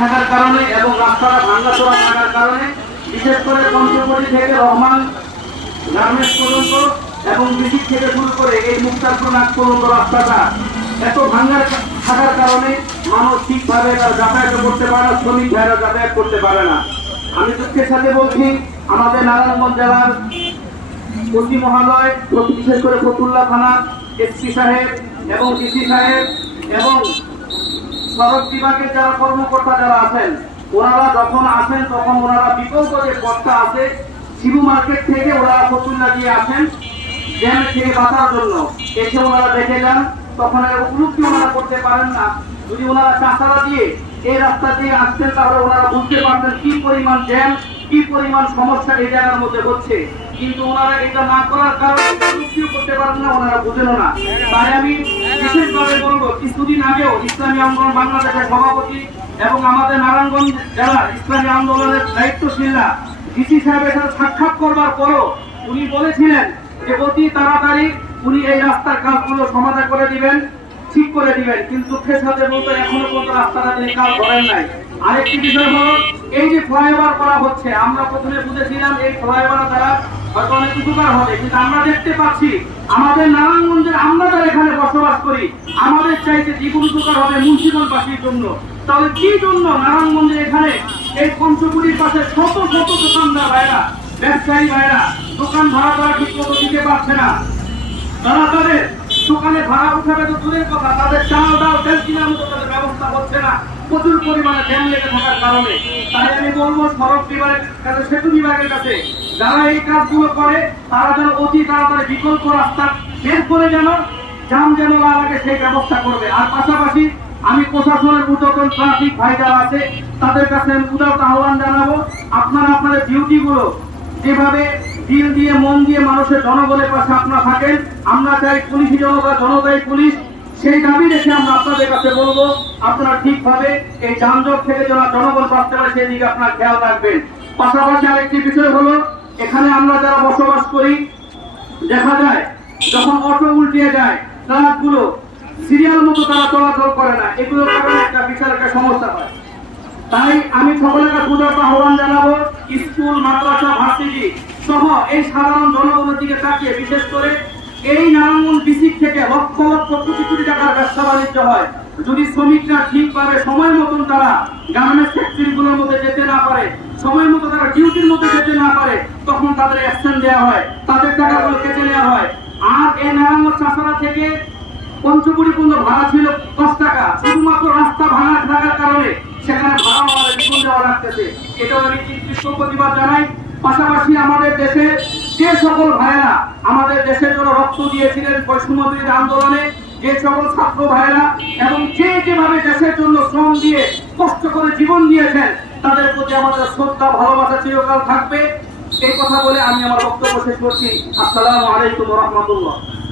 থাকার কারণে এবং রাস্তাটা ভাঙ্গাচোরা থাকার কারণে, বিশেষ করে পঞ্চমণি থেকে রহমান গার্মেন্টস পর্যন্ত এবং বিদ্যুৎ থেকে শুরু করে এই মুক্তারপুর নাগ পর্যন্ত রাস্তাটা এত ভাঙ্গার থাকার কারণে মানুষ ঠিকভাবে তারা যাতায়াত করতে পারে না, শ্রমিক ভাইরা যাতায়াত করতে পারে না। আমি দুঃখের সাথে বলছি, আমাদের নারায়ণগঞ্জ জেলার ওসি মহালয়, বিশেষ করে ফতুল্লা থানা এসপি সাহেব এবং ডিসি সাহেব এবং সড়ক বিভাগের যারা কর্মকর্তা যারা আছেন, ওনারা যখন আসেন, তখন ওনারা বিকল্প যে পথটা আছে, শিবু মার্কেট থেকে ওনারা ফতুল্লা দিয়ে আসেন জ্যাম থেকে বাঁচার জন্য। এসে ওনারা দেখে যান, তখন উপলব্ধি ওনারা করতে পারেন না। যদি ওনারা চাষারা দিয়ে এই রাস্তা দিয়ে আসতেন, তাহলে ওনারা বুঝতে পারতেন কি পরিমাণ জ্যাম কি পরিমাণ সমস্যা এই জায়গার মধ্যে হচ্ছে। কিন্তু ওনারা এটা না করার কারণে উপলব্ধিও করতে পারেন না, ওনারা বুঝেন না। তাই আমি বিশেষভাবে বলব, কিছুদিন আগেও ইসলামী আন্দোলন বাংলাদেশের সভাপতি এবং আমাদের নারায়ণগঞ্জ জেলার ইসলামী আন্দোলনের দায়িত্বশীলরা ডিসি সাহেবের সাথে সাক্ষাৎ করবার পরও উনি বলেছিলেন যে অতি তাড়াতাড়ি উনি এই রাস্তার কাজগুলো সমাধান করে দিবেন, ঠিক করে দিবেন। কিন্তু সাথে বলতে এখনও পর্যন্ত রাস্তাটা তিনি কাজ করেন নাই। আরেকটি বিষয় হলো এই যে ফ্লাইওভার করা হচ্ছে, আমরা প্রথমে বুঝেছিলাম এই ফ্লাইওভার দ্বারা হয়তো অনেক উপকার হবে, কিন্তু আমরা দেখতে পাচ্ছি আমাদের নারায়ণগঞ্জের আমরা যারা এখানে বসবাস করি, আমাদের চাইতে দ্বিগুণ উপকার হবে মুন্সিগঞ্জবাসীর জন্য। তাহলে কি জন্য নারায়ণগঞ্জের এখানে এই পঞ্চকুড়ির পাশে শত শত দোকানদার ভাইরা ব্যবসায়ী ভাইরা দোকান ভাড়া করা ঠিক মতো দিতে পারছে না? তারা তাদের দোকানে ভাড়া উঠাবে তো দূরের কথা, তাদের চাল ডাল তেল কেনার মতো তাদের ব্যবস্থা হচ্ছে না। প্রচুর পরিমাণে জ্যাম লেগে থাকার কারণে। তাই আমি বলব সড়ক বিভাগের কাছে, সেতু বিভাগের কাছে, যারা এই কাজগুলো করে, তারা যেন অতি তাড়াতাড়ি বিকল্প রাস্তা বের করে যেন জাম যেন না লাগে, সেই ব্যবস্থা করবে। আর পাশাপাশি আমি প্রশাসনের ঊর্ধ্বতন ট্রাফিক ভাই যারা আছে, তাদের কাছে আমি উদারত আহ্বান জানাব। আপনারা আপনাদের ডিউটি গুলো যেভাবে দিল দিয়ে, মন দিয়ে মানুষের জনগণের পাশে আপনারা থাকেন। আমরা চাই পুলিশি জনতা, জনতাই পুলিশ। সেই দাবি রেখে আমরা আপনাদের কাছে বলব, আপনারা ঠিকভাবে এই যানজট থেকে যারা জনগণ বাঁচতে পারে, সেই দিকে আপনারা খেয়াল রাখবেন। পাশাপাশি আরেকটি বিষয় হলো, এখানে আমরা যারা বসবাস করি, দেখা যায়, যখন অটো উল্টিয়ে যায়, ট্রাকগুলো সিরিয়াল মতো তারা চলাচল করে না। এগুলোর কারণে একটা বিশাল একটা সমস্যা হয়। তাই আমি সকলের কাছে আহ্বান জানাব এই সাধারণ জনগণের দিকে তাকিয়ে, বিশেষ করে এই নারায়ণগঞ্জ ডিস্ট্রিক্ট থেকে লক্ষ লক্ষ কোটি কোটি টাকার ব্যবসা বাণিজ্য হয়। যদি শ্রমিকরা ঠিকভাবে সময় মতন তারা গার্মেন্টস ফ্যাক্টরি গুলোর মধ্যে যেতে না পারে, সময় মতো তারা ডিউটির মধ্যে যেতে না পারে, তখন তাদের অ্যাকশন দেওয়া হয়, তাদের টাকাগুলো কেটে নেওয়া হয়। আর এই নারায়ণগঞ্জ চাষারা থেকে পঞ্চকুড়ি পর্যন্ত ভাড়া ছিল দশ টাকা, শুধুমাত্র রাস্তা ভাঙা থাকার কারণে সেখানে ভাড়া আমাদের দ্বিগুণ দেওয়া লাগতেছে। এটাও আমি প্রতিবাদ জানাই। পাশাপাশি আমাদের দেশে যে সকল ভাইয়েরা আমাদের দেশের জন্য রক্ত দিয়েছিলেন বৈষ্ণবদের আন্দোলনে, যে সকল ছাত্র ভাইয়েরা এবং যে যেভাবে দেশের জন্য শ্রম দিয়ে কষ্ট করে জীবন দিয়েছেন, তাদের প্রতি আমাদের শ্রদ্ধা, ভালোবাসা চিরকাল থাকবে। এই কথা বলে আমি আমার বক্তব্য শেষ করছি। আসসালামু আলাইকুম রহমতুল্লাহ।